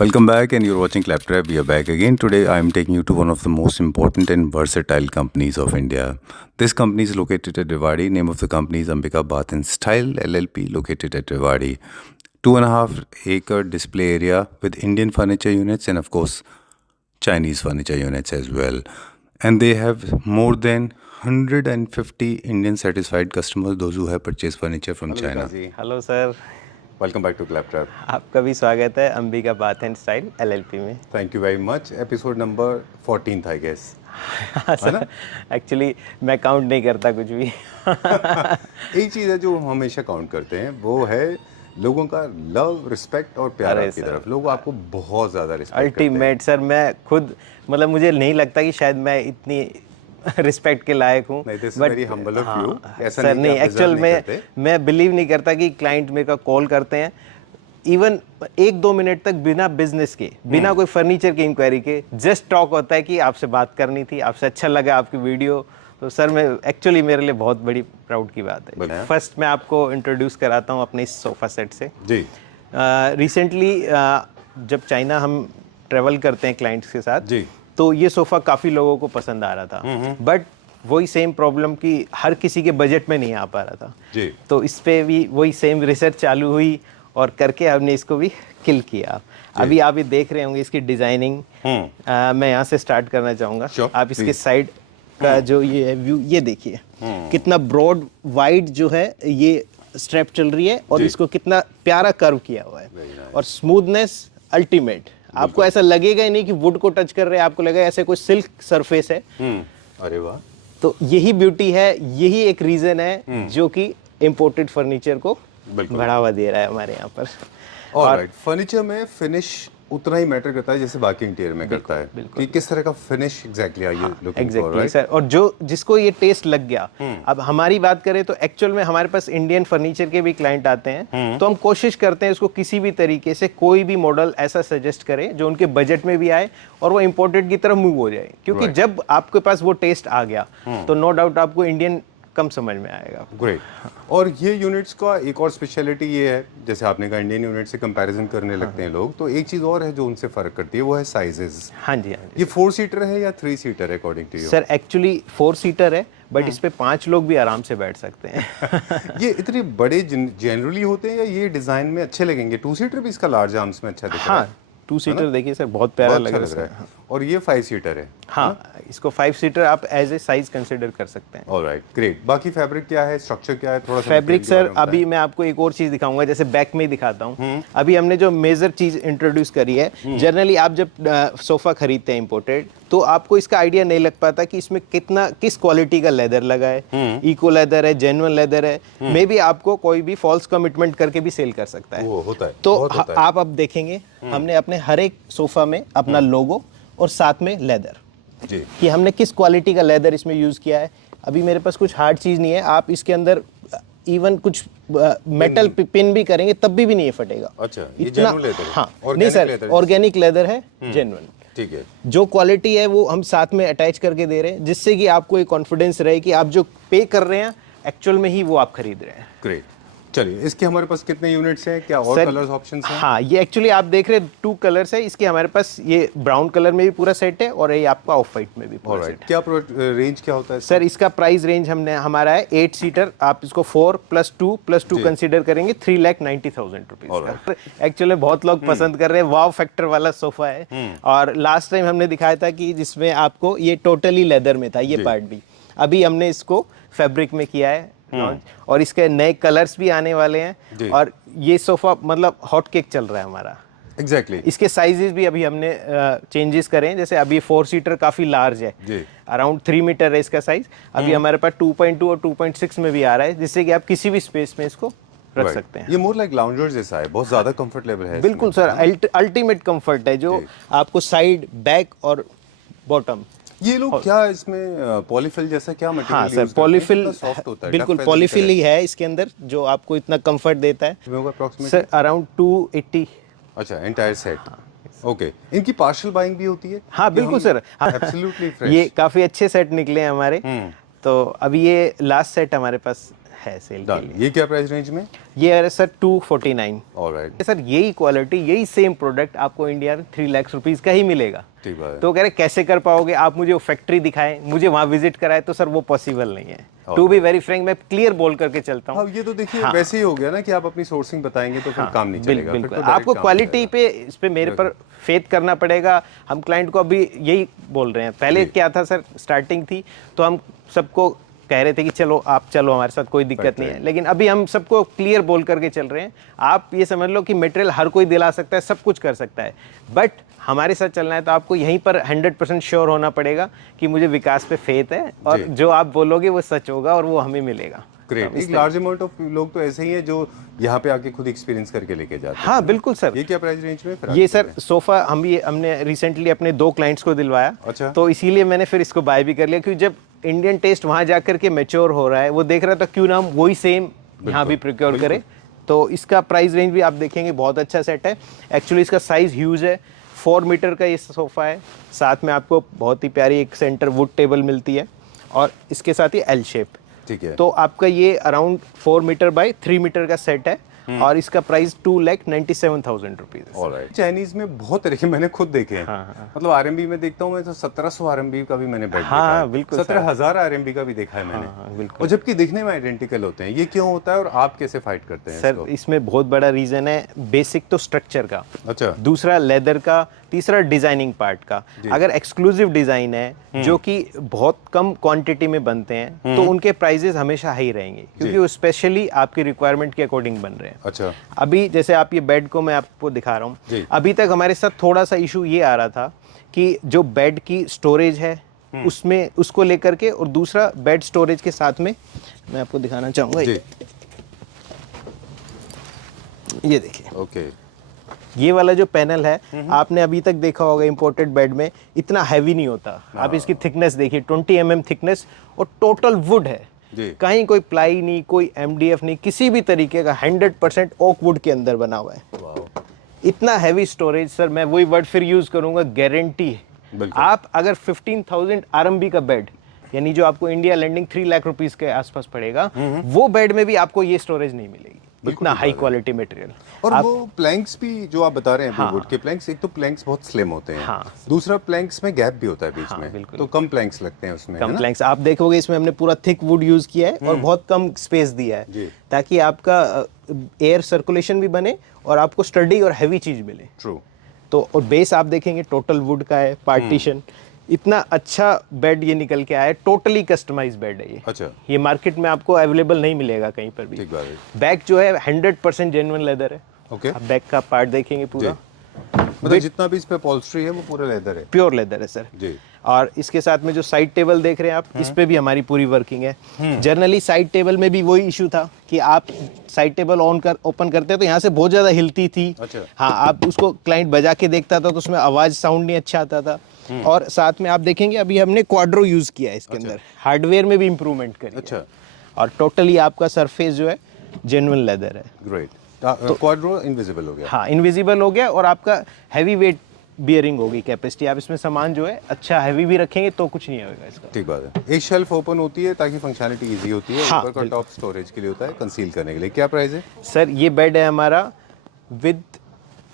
Welcome back, and you're watching Claptrap. We are back again. Today, I'm taking you to one of the most important and versatile companies of India. This company is located at Rewari. Name of the company is Ambika Bath and Style LLP, located at Rewari. 2.5 acre display area with Indian furniture units and, of course, Chinese furniture units as well. And they have more than 150 Indian satisfied customers, those who have purchased furniture from China. Hello sir, Welcome back to Claptrap. आपका भी स्वागत है Ambika bath and style LLP में। Thank you very much. Episode number 14th, I guess. Sir actually मैं count नहीं करता कुछ भी। एक चीज़ है जो हम हमेशा काउंट करते हैं, वो है लोगों का लव, रिस्पेक्ट और प्यार आपकी तरफ। लोग आपको बहुत ज़्यादा रिस्पेक्ट करते हैं। अल्टीमेट सर, मैं खुद मतलब मुझे नहीं लगता कि शायद मैं इतनी रिस्पेक्ट के लायक हूँ। सर नहीं, एक्चुअल में मैं बिलीव नहीं करता कि क्लाइंट मेरे को कॉल करते हैं इवन 1-2 मिनट तक बिना बिजनेस के, बिना कोई फर्नीचर की इंक्वायरी के, जस्ट टॉक होता है कि आपसे बात करनी थी, आपसे अच्छा लगा आपकी वीडियो। तो सर मैं एक्चुअली मेरे लिए बहुत बड़ी प्राउड की बात है। फर्स्ट मैं आपको इंट्रोड्यूस कराता हूँ अपने इस सोफ़ा सेट से। जी। रिसेंटली जब चाइना हम ट्रेवल करते हैं क्लाइंट्स के साथ, जी, तो ये सोफ़ा काफ़ी लोगों को पसंद आ रहा था, बट वही सेम प्रॉब्लम कि हर किसी के बजट में नहीं आ पा रहा था। जी। तो इस पे भी वही सेम रिसर्च चालू हुई और करके हमने इसको भी किल किया। अभी आप ये देख रहे होंगे इसकी डिज़ाइनिंग। मैं यहाँ से स्टार्ट करना चाहूँगा। आप इसके साइड का जो ये व्यू ये देखिए, कितना ब्रॉड वाइड जो है ये स्ट्रैप चल रही है और इसको कितना प्यारा कर्व किया हुआ है और स्मूथनेस अल्टीमेट। आपको ऐसा लगेगा ही नहीं कि वुड को टच कर रहे हैं, आपको लगेगा ऐसे कोई सिल्क सरफेस है। अरे वाह। तो यही ब्यूटी है, यही एक रीजन है जो कि इम्पोर्टेड फर्नीचर को बढ़ावा दे रहा है हमारे यहाँ पर। और फर्नीचर में फिनिश उतना ही मैटर करता है जैसे बाकी इंटीरियर में करता है कि किस तरह का फिनिश एग्जैक्टली आइए लुकिंग फॉर, राइट सर। और जो जिसको ये टेस्ट लग गया, अब हमारी बात करें तो एक्चुअल में हमारे पास इंडियन फर्नीचर के भी क्लाइंट आते हैं, तो हम कोशिश करते हैं उसको किसी भी तरीके से कोई भी मॉडल ऐसा सजेस्ट करें जो उनके बजट में भी आए और वो इम्पोर्टेड की तरफ मूव हो जाए, क्योंकि जब आपके पास वो टेस्ट आ गया तो नो डाउट आपको इंडियन कम समझ में आएगा। ग्रेट। और ये यूनिट्स का एक और स्पेशलिटी ये है, जैसे आपने कहा इंडियन यूनिट से कंपैरिजन करने लगते हैं लोग, तो एक चीज़ और है जो उनसे फ़र्क करती है, वो है साइजेस। हाँ जी, हाँ जी। ये 4 सीटर है या 3 सीटर है according to you? Sir actually 4 seater है, बट इस पे 5 लोग भी आराम से बैठ सकते हैं। ये इतने बड़े जनरली होते हैं या ये डिज़ाइन में अच्छे लगेंगे? 2 सीटर भी इसका लार्ज आर्म्स में अच्छा दिख रहा है। 2 सीटर देखिए सर, बहुत प्यारा लग रहा है। और ये 5 सीटर है। हाँ, इसको 5 सीटर आप एज ए साइज कंसिडर कर सकते हैं। Alright, great. बाकी फैब्रिक क्या है, स्ट्रक्चर क्या है, थोड़ा सा फैब्रिक सर अभी मैं आपको एक और चीज दिखाऊंगा, जैसे बैक में ही दिखाता हूँ। अभी हमने जो मेजर चीज इंट्रोड्यूस करी है, जनरली आप जब सोफा खरीदते हैं इंपोर्टेड, तो आपको इसका आइडिया नहीं लग पाता कि इसमें किस क्वालिटी का लेदर लगा है, इको लेदर है, जेन्युइन लेदर है। मे बी आपको कोई भी फॉल्स कमिटमेंट करके भी सेल कर सकता है। वो होता है। तो आप अब देखेंगे हमने अपने हर एक सोफा में अपना लोगो और साथ में लेदर जी, कि हमने किस क्वालिटी का लेदर इसमें यूज किया है। अभी मेरे पास कुछ हार्ड चीज नहीं है, आप इसके अंदर इवन कुछ मेटल पिन भी करेंगे तब भी नहीं फटेगा। अच्छा, ये जेन्युइन लेदर है? हाँ, नहीं सर, ऑर्गेनिक लेदर है, जेन्युइन। ठीक है। जो क्वालिटी है वो हम साथ में अटैच करके दे रहे हैं, जिससे कि आपको एक कॉन्फिडेंस रहे कि आप जो पे कर रहे हैं एक्चुअल में ही वो आप खरीद रहे हैं। ग्रेट। चलिए, इसके हमारे पास कितने यूनिट्स हैं, क्या और कलर्स ऑप्शंस हैं? हाँ, ये एक्चुअली आप देख रहे हैं 2 कलर्स है इसके हमारे पास। ये ब्राउन कलर में भी पूरा सेट है और ये आपका ऑफ वाइट में भी पूरा सेट है। क्या रेंज क्या होता है सर? इसका प्राइस रेंज हमारा है 8 सीटर। आप इसको 4 + 2 कंसीडर करेंगे 3,90,000 रुपीज। एक्चुअली बहुत लोग पसंद कर रहे हैं, वाव फैक्टर वाला सोफा है। और लास्ट टाइम हमने दिखाया था कि जिसमें आपको ये टोटली लेदर में था, ये पार्ट भी। अभी हमने इसको फैब्रिक में किया है और इसके नए कलर्स भी आने वाले हैं। और ये सोफा मतलब हॉट केक चल रहा है हमारा। एग्जैक्टली। इसके साइजेस भी अभी हमने चेंजेस करें, जैसे अभी 4 सीटर काफी लार्ज है, अराउंड 3 मीटर है इसका साइज। अभी हमारे पास 2.2 और 2.6 में भी आ रहा है, जिससे कि आप किसी भी स्पेस में इसको रख सकते हैं। ये मोर लाइक लाउंजर जैसा है, बहुत ज्यादा कंफर्ट लेवल है। बिल्कुल सर, अल्टीमेट कंफर्ट है जो आपको साइड, बैक और बॉटम। ये लोग क्या इसमें पॉलीफिल जैसा क्या मटेरियल? हाँ सर, पॉलीफिल सॉफ्ट होता है, बिल्कुल पॉलीफिल ही है इसके अंदर जो आपको इतना कंफर्ट देता है। Sir around 280। अच्छा, एंटायर सेट। ओके, इनकी पार्शियल बाइंग भी होती है? हाँ बिल्कुल सर, एब्सोल्युटली फ्रेश। ये काफी अच्छे सेट निकले हैं हमारे। तो अभी ये लास्ट सेट हमारे पास है सेल के डन। लिए। ये क्या प्राइस रेंज में? ये है सर 249। ऑलराइट। सर यही क्वालिटी, यही सेम प्रोडक्ट आपको इंडिया में 3 लाख रुपीस का ही मिलेगा। ठीक बात है। तो कह रहे कैसे कर पाओगे आप, मुझे वो फैक्ट्री दिखाएं, मुझे वहां विजिट कराए, तो सर वो पॉसिबल नहीं है। टू बी वेरी फ्रैंक, मैं क्लियर बोल करके चलता हूँ। हाँ, ये तो देखिए वैसे ही हो गया ना कि आप अपनी सोर्सिंग बताएंगे तो फिर काम नहीं चलेगा। बिल्कुल, फिर तो आपको direct काम क्वालिटी चलेगा। पे, इस पे मेरे पर फेथ करना पड़ेगा। हम क्लाइंट को अभी यही बोल रहे हैं। पहले क्या था सर, स्टार्टिंग थी तो हम सबको कह रहे थे कि चलो आप चलो हमारे साथ, कोई दिक्कत नहीं है। लेकिन अभी हम सबको क्लियर बोल करके चल रहे हैं, आप ये समझ लो कि मटेरियल हर कोई दिला सकता है, सब कुछ कर सकता है, बट हमारे साथ चलना है तो आपको यहीं पर 100% श्योर होना पड़ेगा कि मुझे विकास पे फेथ है, और जो आप बोलोगे वो सच होगा और वो हमें मिलेगा। ग्रेट। एक लार्ज अमाउंट ऑफ लोग तो ऐसे ही हैं जो यहाँ पे आके खुद एक्सपीरियंस करके लेके जाते हैं। हाँ बिल्कुल सर। ये क्या प्राइस रेंज में? ये सर सोफा हमने रिसेंटली अपने 2 क्लाइंट्स को दिलवाया। अच्छा। तो इसीलिए मैंने फिर इसको बाय भी कर लिया, क्योंकि जब इंडियन टेस्ट वहां जाकर के मैच्योर हो रहा है, वो देख रहा था क्यों ना हम वही सेम यहाँ भी प्रोक्योर करें। तो इसका प्राइस रेंज भी आप देखेंगे बहुत अच्छा सेट है। एक्चुअली इसका साइज ह्यूज है, 4 मीटर का ये सोफा है। साथ में आपको बहुत ही प्यारी एक सेंटर वुड टेबल मिलती है, और इसके साथ ही एल शेप। ठीक है। तो आपका ये अराउंड 4 मीटर बाय 3 मीटर का सेट है, और इसका प्राइस 2,97,000 रुपीज। ऑलराइट। चाइनीज में बहुत तरह के मैंने खुद देखे हैं। मतलब आरएमबी में देखता हूँ मैं तो 1700 आरएमबी का भी मैंने बेड देखा है। बिल्कुल 17,000 आरएमबी का भी देखा है मैंने। और जबकि दिखने में आइडेंटिकल होते हैं। ये क्यों होता है और आप कैसे फाइट करते हैं सर इसको? इसमें बहुत बड़ा रीजन है। बेसिक तो स्ट्रक्चर का, अच्छा। दूसरा लेदर का, तीसरा डिजाइनिंग पार्ट का। अगर एक्सक्लूसिव डिजाइन है जो कि बहुत कम क्वांटिटी में बनते हैं, तो उनके प्राइजेस हमेशा हाई रहेंगे, क्योंकि वो स्पेशली आपकी रिक्वायरमेंट के अकॉर्डिंग बन रहे हैं। अच्छा। अभी जैसे आप ये बेड को मैं आपको दिखा रहा हूँ, अभी तक हमारे साथ थोड़ा सा इशू ये आ रहा था कि जो बेड की स्टोरेज है उसमें, उसको लेकर के, और दूसरा बेड स्टोरेज के साथ में मैं आपको दिखाना चाहूंगा। ये देखिए, ओके। ये वाला जो पैनल है, आपने अभी तक देखा होगा इंपोर्टेड बेड में इतना हैवी नहीं होता। आप इसकी थिकनेस देखिए, 20 mm थिकनेस, और टोटल वुड है। कहीं कोई प्लाई नहीं, कोई MDF नहीं, किसी भी तरीके का, 100% ओक वुड के अंदर बना हुआ है। इतना हैवी स्टोरेज सर, मैं वही वर्ड फिर यूज करूंगा, गारंटी है। आप अगर 15,000 RMB का बेड, यानी जो आपको इंडिया लैंडिंग 3 लाख रुपीस के आसपास पड़ेगा, वो बेड में भी आपको ये स्टोरेज नहीं मिलेगी, इतना हाई क्वालिटी मटेरियल। और वो प्लैंक्स भी जो आप बता रहे हैं, वुड के प्लैंक्स, एक तो प्लैंक्स बहुत स्लिम होते हैं, दूसरा प्लैंक्स में गैप भी होता है बीच में, तो कम प्लैंक्स लगते हैं उसमें। कम प्लैंक्स आप देखोगे, इसमें हमने पूरा थिक वुड यूज किया है और बहुत कम स्पेस दिया है, ताकि आपका एयर सर्कुलेशन भी बने और आपको स्टडी और हैवी चीज मिले। ट्रू। तो और बेस आप देखेंगे टोटल वुड का है, पार्टीशन, इतना अच्छा बेड ये निकल के आया है। टोटली कस्टमाइज बेड है ये। अच्छा। ये मार्केट में आपको अवेलेबल नहीं मिलेगा कहीं पर भी। ठीक बात है। बैक जो है 100% जेन्युइन लेदर है। ओके। आप बैक का पार्ट देखेंगे पूरा, मतलब जितना भी इस पे अपॉल्स्ट्री है वो पूरा लेदर है, प्योर लेदर है सर जी। और इसके साथ में जो साइड टेबल देख रहे हैं आप, इस पे भी हमारी पूरी वर्किंग है। जनरली साइड टेबल में भी वही इशू था कि आप साइड टेबल ओपन करते तो यहाँ से बहुत ज्यादा हिलती थी। अच्छा। हाँ, आप उसको क्लाइंट बजा के देखता था तो उसमें आवाज साउंड नहीं अच्छा आता था। और साथ में आप देखेंगे अभी हमने क्वाड्रो यूज किया है इसके अंदर, हार्डवेयर में भी इंप्रूवमेंट करी है। अच्छा। और टोटली आपका सरफेस जो है जेन्युइन लेदर है। ग्रेट। तो क्वाड्रो इनविजिबल हो गया। हाँ, इनविजिबल हो गया और आपका हैवी वेट बियरिंग होगी कैपेसिटी। आप इसमें सामान जो है अच्छा हैवी भी रखेंगे तो कुछ नहीं होगा इसका। ठीक बात है। एक शेल्फ ओपन होती है ताकि फंक्शनलिटी इजी होती है। हाँ, ऊपर का टॉप स्टोरेज के लिए होता है, कंसील करने के लिए। क्या प्राइस है सर? ये बेड है हमारा with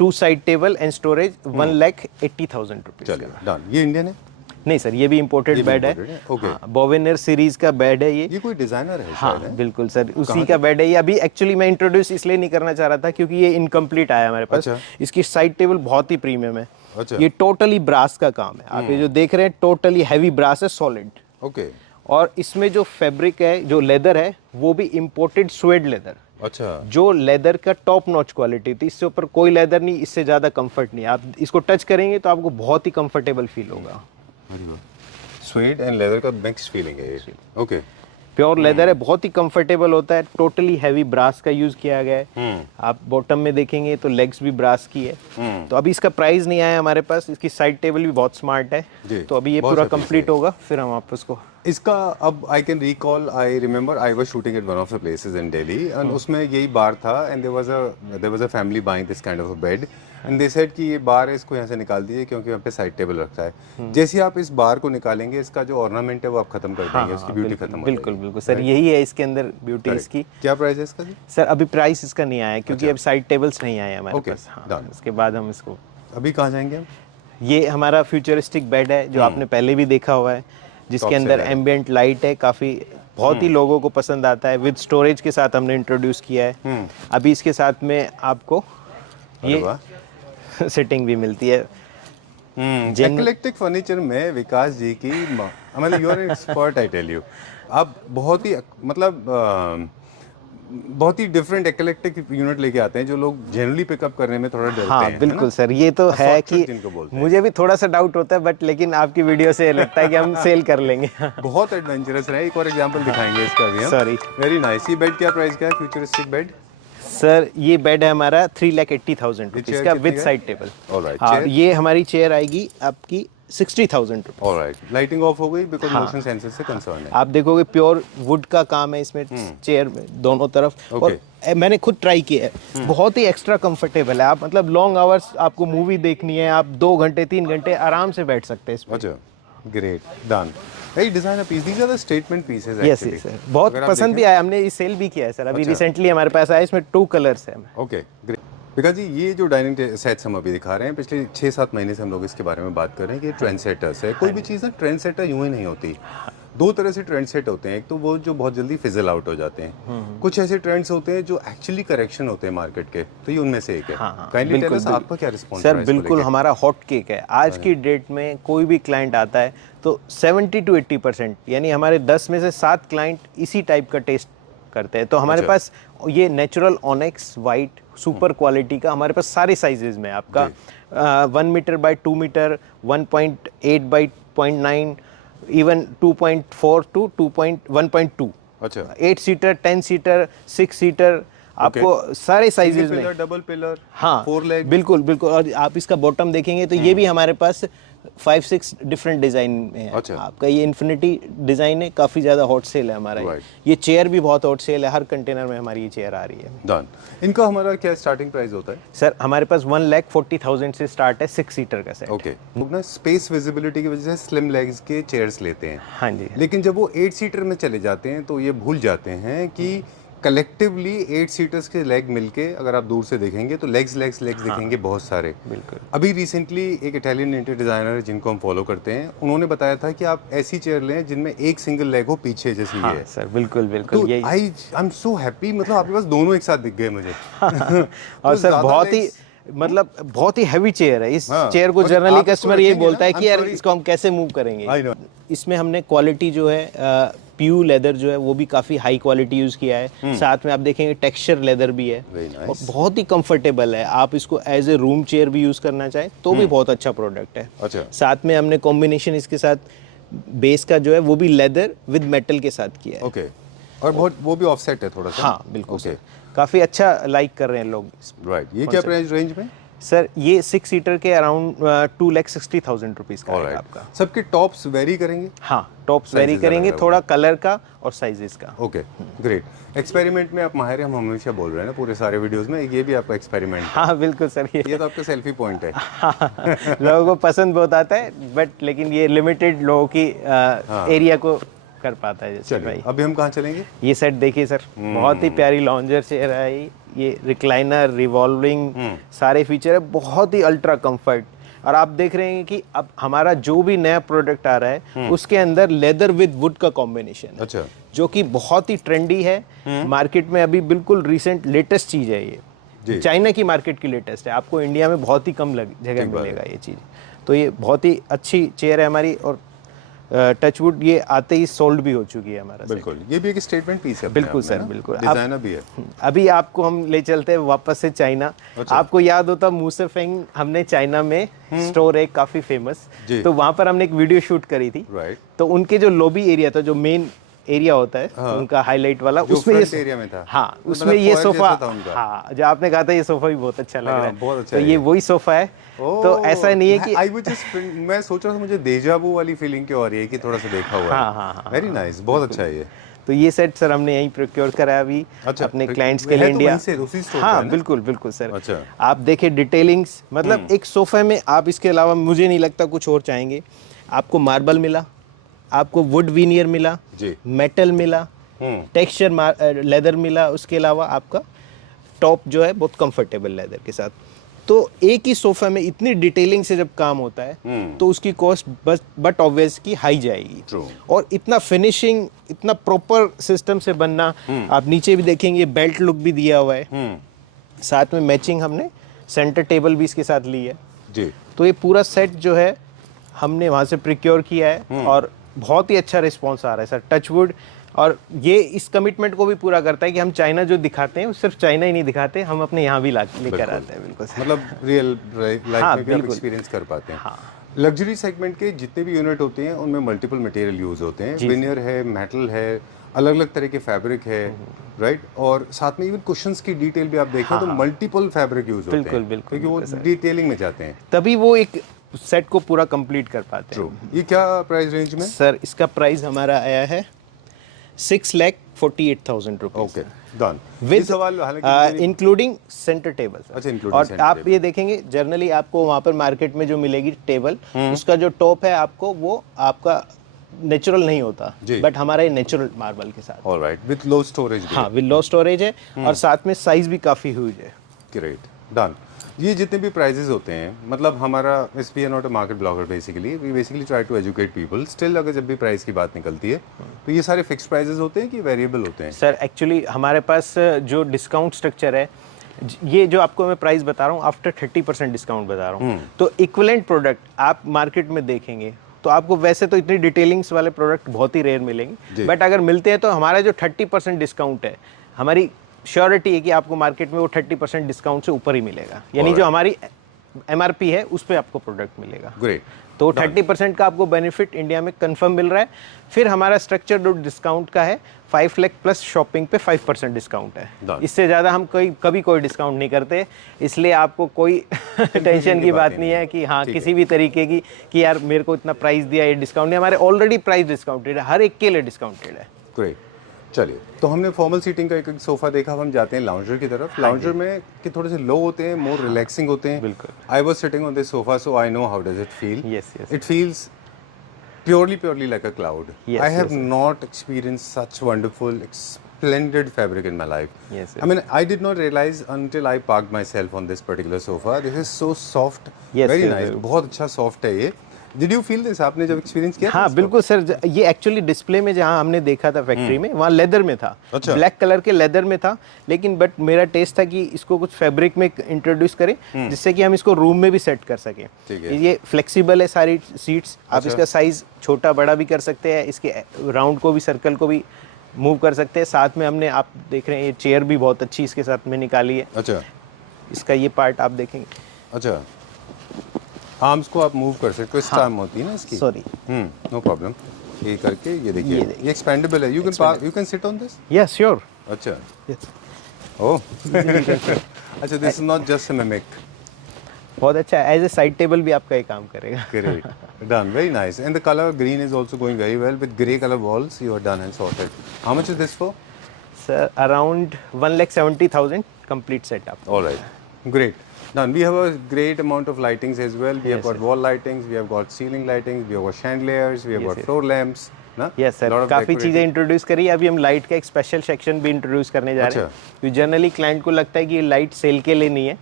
2 side table and storage 1,80,000 rupees. चलिए डन। ये इंडियन है? नहीं सर, ये भी इंपोर्टेड बेड है। ओके। बोवेनर सीरीज का बेड है ये। कोई डिजाइनर है? हाँ बिल्कुल सर, उसी का बेड है ये। अभी एक्चुअली मैं इंट्रोड्यूस इसलिए नहीं करना चाह रहा था क्योंकि ये इनकम्प्लीट आया हमारे पास। अच्छा। इसकी साइड टेबल बहुत ही प्रीमियम है। अच्छा। ये टोटली ब्रास का काम है। आप ये जो देख रहे हैं टोटली हैवी ब्रास है, सॉलिड। ओके। और इसमें जो फैब्रिक है, जो लेदर है, वो भी इंपोर्टेड स्वेड लेदर। अच्छा। जो लेदर का टॉप नॉच क्वालिटी थी, इससे ऊपर कोई लेदर नहीं, इससे ज्यादा कंफर्ट नहीं। आप इसको टच करेंगे तो आपको बहुत ही कंफर्टेबल फील होगा। स्वेड एंड लेदर का मिक्स फीलिंग है ये। ओके। प्योर लेदर है, बहुत ही कंफर्टेबल होता है। टोटली हैवी ब्रास का यूज किया गया है। आप बॉटम में देखेंगे तो लेग्स भी ब्रास की है। तो अभी इसका प्राइस नहीं आया हमारे पास। इसकी साइड टेबल भी बहुत स्मार्ट है। तो अभी ये पूरा कंप्लीट होगा फिर हम आप उसको इसका अब I can recall, I remember I was shooting at one of the places in Delhi and उसमें यही बार था and there was a family buying this kind of a bed and they said कि ये बार है, इसको यहाँ से निकाल दीजिए क्योंकि यहाँ पे साइड टेबल रखता है। जैसे ही आप इस बार को निकालेंगे, इसका जो ऑर्नामेंट है वो आप खत्म कर देंगे, उसकी ब्यूटी खत्म हो जाएगी। बिल्कुल बिल्कुल सर, यही है इसके अंदर ब्यूटी इसकी। क्या प्राइस है इसका जी? सर अभी प्राइस इसका नहीं आया क्योंकि अभी साइड टेबल्स नहीं आए हमारे पास। उसके बाद हम इसको, अभी कहाँ जाएंगे हम? ये हमारा फ्यूचरिस्टिक बेड है जो आपने पहले भी देखा हुआ है, जिसके अंदर एम्बिएंट लाइट है, काफ़ी बहुत ही लोगों को पसंद आता है। विद स्टोरेज के साथ हमने इंट्रोड्यूस किया है। अभी इसके साथ में आपको ये सेटिंग भी मिलती है। एक्लेक्टिक फर्नीचर में विकास जी की मतलब you are an expert, I tell you. आप बहुत ही मतलब बहुत ही डिफरेंट एक्लेक्टिक यूनिट लेके आते हैं जो लोग जनरली पिकअप करने में थोड़ा डरते हैं। बिल्कुल सर, ये तो है कि मुझे भी थोड़ा सा डाउट होता है, बट लेकिन आपकी वीडियो से लगता है कि हम सेल कर लेंगे। बहुत एडवेंचरस है। एक और एग्जांपल दिखाएंगे इसका भी हम। Sorry, very nice. ये बेड क्या प्राइस का है, फ्यूचरिस्टिक बेड? सर ये बेड है हमारा 3,80,000 रुपीज का विद साइड टेबल। ऑलराइट, ये हमारी चेयर आएगी आपकी 60,000 रुपीज। ऑलराइट, लाइटिंग ऑफ हो गई बिकॉज़ मोशन सेंसर से कंसर्न है। आप देखोगे प्योर वुड का काम है इसमें, चेयर में दोनों तरफ। और मैंने खुद ट्राई किया है, बहुत ही एक्स्ट्रा कंफर्टेबल है। आप मतलब लॉन्ग आवर्स आपको मूवी देखनी है, आप 2 घंटे 3 घंटे आराम से बैठ सकते हैं इसमें। अच्छा, great, done. Hey, designer piece. These are the statement pieces Yes, actually. yes, sir. बहुत पसंद भी आया, हमने ये सेल भी किया है सर। अभी रिसेंटली हमारे पास आया, इसमें 2 कलर्स हैं। Okay, great. विकास जी, ये जो डाइनिंग सेट्स हम अभी दिखा रहे हैं, पिछले 6-7 महीने से हम लोग इसके बारे में बात कर रहे हैं कि ट्रेंड सेटर्स है। कोई भी चीज़ ना ट्रेंड सेटर यूं ही नहीं होती। 2 तरह से ट्रेंड सेट होते हैं। एक तो वो जो बहुत जल्दी फिजल आउट हो जाते हैं, कुछ ऐसे ट्रेंड्स होते हैं जो एक्चुअली करेक्शन होते हैं मार्केट के, तो ये उनमें से एक है। काइंडली टेल अस आपका क्या रिस्पॉन्स है सर? बिल्कुल हमारा हॉट केक है। आज की डेट में कोई भी क्लाइंट आता है तो 70 to 80%, यानी हमारे 10 में से 7 क्लाइंट इसी टाइप का टेस्ट करते हैं। तो हमारे पास ये natural onyx white super quality का हमारे पास सारे साइजेस में आपका 1 metre by 2 metre, 1.8 by 0.9, even 2.4 to 1.2। अच्छा, 8 सीटर, 10 सीटर, 6 सीटर, आपको सारे साइजेस में। डबल पिलर, हाँ 4 लेग, बिल्कुल बिल्कुल। और आप इसका बॉटम देखेंगे तो ये भी हमारे पास 5-6 डिफरेंट डिजाइन में है। अच्छा। आपका ये इन्फिनिटी डिजाइन है, काफी ज्यादा हॉट सेल है हमारा। ये चेयर भी बहुत हॉट सेल है, हर कंटेनर में हमारी ये चेयर आ रही है। डन। इनका हमारा क्या स्टार्टिंग प्राइस होता है? सर हमारे पास 1,40,000 से स्टार्ट है 6 सीटर का सेट। ओके, लोग ना स्पेस विजिबिलिटी की वजह से स्लिम लेग्स के चेयर्स लेते हैं। हाँ जी। लेकिन जब वो 8 सीटर में चले जाते हैं तो ये भूल जाते हैं कि कलेक्टिवली 8 सीटर्स के लेग मिलके अगर आप दूर से देखेंगे तो लेग्स दिखेंगे बहुत सारे। बिल्कुल। अभी रिसेंटली एक इटालियन इंटीरियर डिजाइनर जिनको हम फॉलो करते हैं, उन्होंने बताया था कि आप ऐसी चेयर लें जिनमें एक सिंगल लेग हो पीछे, जैसे ये है। सर बिल्कुल बिल्कुल। तो आई एम सो हैप्पी, मतलब आपके पास दोनों एक साथ दिख गए मुझे। और सर बहुत ही मतलब बहुत ही हैवी चेयर है। इस चेयर को जनरली कस्टमर ये बोलता है कि यार इसको हम कैसे मूव करेंगे। इसमें हमने क्वालिटी जो है प्यू लेदर जो है वो भी काफी हाई क्वालिटी यूज किया है। साथ में आप देखेंगे टेक्सचर लेदर भी है और बहुत ही कंफर्टेबल है। आप इसको एज ए रूम चेयर भी यूज करना चाहें तो भी बहुत अच्छा प्रोडक्ट है। अच्छा। साथ में हमने कॉम्बिनेशन इसके साथ बेस का जो है वो भी लेदर विद मेटल के साथ किया है। ओके, और बहुत वो भी ऑफसेट है थोड़ा सा। हाँ बिल्कुल सर, काफी अच्छा लाइक कर रहे हैं लोग। राइट, ये क्या प्राइस रेंज में? सर ये 6 सीटर के अराउंड 2,60,000 रुपीज का है आपका। सबके टॉप्स वेरी करेंगे? हाँ, टॉप्स वेरी करेंगे, थोड़ा कलर का और साइजेस का। Okay, great. एक्सपेरिमेंट में आप माहिर हैं, हम हमेशा बोल रहे हैं ना पूरे सारे वीडियोस में, ये भी आपका एक्सपेरिमेंट है। हाँ बिल्कुल सर, ये तो आपका सेल्फी पॉइंट है। लोगों को पसंद बहुत आता है, बट लेकिन ये लिमिटेड लोगों की एरिया को कर पाता है। जैसे भाई अभी हम कहाँ चलेंगे? ये सेट देखिए सर, बहुत ही प्यारी लॉन्जर चेयर है। ये रिक्लाइनर, रिवॉल्विंग सारे फीचर है, बहुत ही अल्ट्रा कंफर्ट। और आप देख रहे हैं कि अब हमारा जो भी नया प्रोडक्ट आ रहा है उसके अंदर लेदर विद वुड का कॉम्बिनेशन है। अच्छा। जो कि बहुत ही ट्रेंडी है मार्केट में, अभी बिल्कुल रिसेंट लेटेस्ट चीज है ये। चाइना की मार्केट की लेटेस्ट है, आपको इंडिया में बहुत ही कम जगह मिलेगा ये चीज। तो ये बहुत ही अच्छी चेयर है हमारी, और टचवुड ये आते ही सोल्ड भी हो चुकी है हमारा। बिल्कुल, ये भी एक स्टेटमेंट पीस है। बिल्कुल सर, बिल्कुल। डिजाइनर भी है। अभी आपको हम ले चलते हैं वापस से चाइना। आपको याद होता मूसफेंग, हमने चाइना में स्टोर है काफी फेमस, तो वहां पर हमने एक वीडियो शूट करी थी। राइट। तो उनके जो लॉबी एरिया था, जो मेन एरिया होता है उनका हाईलाइट वाला, उसमें ये एरिया में था। हाँ, उसमें ये सोफा, हाँ जो आपने कहा था ये सोफा भी बहुत अच्छा लग रहा है। बहुत अच्छा तो ये वही सोफा है। तो ऐसा नहीं है कि मैं सोच रहा था मुझे देजा वू वाली फीलिंग क्यों आ रही है कि थोड़ा सा देखा हुआ है। हाँ। वेरी नाइस, बहुत अच्छा है ये। तो ये सेट सर हमने यहीं प्रोक्योर करा अभी अपने क्लाइंट्स के लिए इंडिया। हाँ बिल्कुल बिल्कुल सर। अच्छा। आप देखिए डिटेलिंग्स, मतलब एक सोफे में आप इसके अलावा मुझे नहीं लगता कुछ और चाहेंगे। आपको मार्बल मिला, आपको वुड विनियर मिला, मेटल मिला, टेक्सचर लेदर मिला, उसके अलावा आपका टॉप जो है बहुत कंफर्टेबल लेदर के साथ। तो एक ही सोफा में इतनी डिटेलिंग से जब काम होता है तो उसकी कॉस्ट बस बट ऑब्वियस की हाई जाएगी। और इतना फिनिशिंग, इतना प्रॉपर सिस्टम से बनना, आप नीचे भी देखेंगे बेल्ट लुक भी दिया हुआ है, साथ में मैचिंग हमने सेंटर टेबल भी इसके साथ ली है जी। तो ये पूरा सेट जो है हमने वहाँ से प्रिक्योर किया है और बहुत ही अच्छा रिस्पॉन्स आ रहा है सर, टचवुड। और ये इस कमिटमेंट को भी पूरा करता है कि हम चाइना जो दिखाते हैं सिर्फ चाइना ही नहीं दिखाते, हम अपने यहाँ भी लेकर आते हैं। बिल्कुल मतलब रियल लाइफ में भी आप एक्सपीरियंस कर पाते हैं। हाँ। लग्जरी सेगमेंट के जितने भी यूनिट होते हैं उनमें मल्टीपल मटेरियल यूज होते हैं, विनियर है, मेटल है, अलग अलग तरह के फैब्रिक है, राइट। और साथ में इवन कुशंस की डिटेल भी आप देखें तो मल्टीपल फैब्रिक यूज होते हैं, क्योंकि वो डिटेलिंग में जाते हैं, तभी वो एक सेट को पूरा कंप्लीट कर पाते हैं। ये क्या प्राइस रेंज में सर? इसका प्राइस हमारा आया है 6,48,000 rupees. Okay done. With including centre table. अच्छा, इंक्लूडिंग। और आप ये देखेंगे जनरली आपको वहाँ पर मार्केट में जो मिलेगी टेबल, उसका जो टॉप है आपको वो आपका नेचुरल नहीं होता, बट हमारा ये नेचुरल मार्बल के साथ। Alright, with low storage. हाँ, विद लो स्टोरेज है और साथ में साइज भी काफी ह्यूज है। Great, done. ये जितने भी प्राइजेस होते हैं, मतलब हमारा S P not a market blogger, basically we basically try to educate people. Still अगर जब भी प्राइस की बात निकलती है तो ये सारे फिक्स प्राइजेस होते हैं कि वेरिएबल होते हैं? सर एक्चुअली हमारे पास जो डिस्काउंट स्ट्रक्चर है, ये जो आपको मैं प्राइस बता रहा हूँ आफ्टर 30% डिस्काउंट बता रहा हूँ, तो इक्विवेलेंट प्रोडक्ट आप मार्केट में देखेंगे तो आपको वैसे तो इतनी डिटेलिंग्स वाले प्रोडक्ट बहुत ही रेयर मिलेंगे, बट अगर मिलते हैं तो हमारा जो 30% डिस्काउंट है, हमारी श्योरिटी है कि आपको मार्केट में वो 30% डिस्काउंट से ऊपर ही मिलेगा, यानी जो हमारी MRP है उस पर आपको प्रोडक्ट मिलेगा। ग्रेट। तो 30% का आपको बेनिफिट इंडिया में कंफर्म मिल रहा है। फिर हमारा स्ट्रक्चर जो डिस्काउंट का है 5 लाख प्लस शॉपिंग पे 5% डिस्काउंट है। इससे ज़्यादा हम कभी कोई डिस्काउंट नहीं करते, इसलिए आपको कोई टेंशन की बात नहीं है कि हाँ किसी भी तरीके की कि यार मेरे को इतना प्राइस दिया, ये डिस्काउंट नहीं। हमारे ऑलरेडी प्राइस डिस्काउंटेड है, हर एक के लिए डिस्काउंटेड है। ग्रेट। चलिए, तो हमने फॉर्मल सीटिंग का एक सोफा देखा, अब हम जाते हैं लाउंजर की तरफ। लाउंजर में कि थोड़े से लो होते हैं, मोर रिलैक्सिंग होते हैं। बिल्कुल। I was sitting on this sofa so I know how does it feel. Yes yes, it feels purely like a cloud. I have not experienced such wonderful, splendid fabric in my life. Yes, I mean, I did not realize until I parked myself on this particular sofa. This is so soft, very nice. बहुत अच्छा soft है ये। Did you feel this? आपने जब experience किया? हाँ बिल्कुल sir, ये एक्चुअली डिस्प्ले में जहाँ हमने देखा था फैक्ट्री में, वहाँ लेदर में था। अच्छा। ब्लैक कलर के लेदर में था, लेकिन बट मेरा टेस्ट था कि इसको कुछ फैब्रिक में इंट्रोड्यूस करें जिससे कि हम इसको रूम में भी सेट कर सकें। ये फ्लेक्सिबल है सारी सीट्स, आप इसका साइज छोटा बड़ा भी कर सकते हैं, इसके राउंड को भी सर्कल को भी मूव कर सकते हैं। साथ में हमने, आप देख रहे हैं ये चेयर भी बहुत अच्छी इसके साथ में निकाली है। अच्छा। इसका ये पार्ट आप देखेंगे। अच्छा, आर्म्स को आप मूव कर सकते हो, इस टाइम होती है ना इसकी। Sorry, no problem. ये करके ये देखिए, ये एक्सपेंडेबल है। You can sit on this? Yes sure. अच्छा, ओह अच्छा, this is not just a mimic. बहुत अच्छा है, एज ए साइड टेबल भी आपका ये काम करेगा। Great, done, very nice. And the colour green is also going very well with grey colour walls. You are done and sorted. How much is this for? Sir around 1,70,000 complete setup. All right, great. Done. We have a great amount of lightings as well. We have got wall lightings, we have got ceiling lightings, we have got chandeliers, we have got floor lamps. ना? Yes sir. काफी चीजें introduce करी। अभी हम light का एक special section भी introduce करने जा रहे हैं। क्योंकि जनरली क्लाइंट को लगता है कि ये लाइट सेल के लिए नहीं है,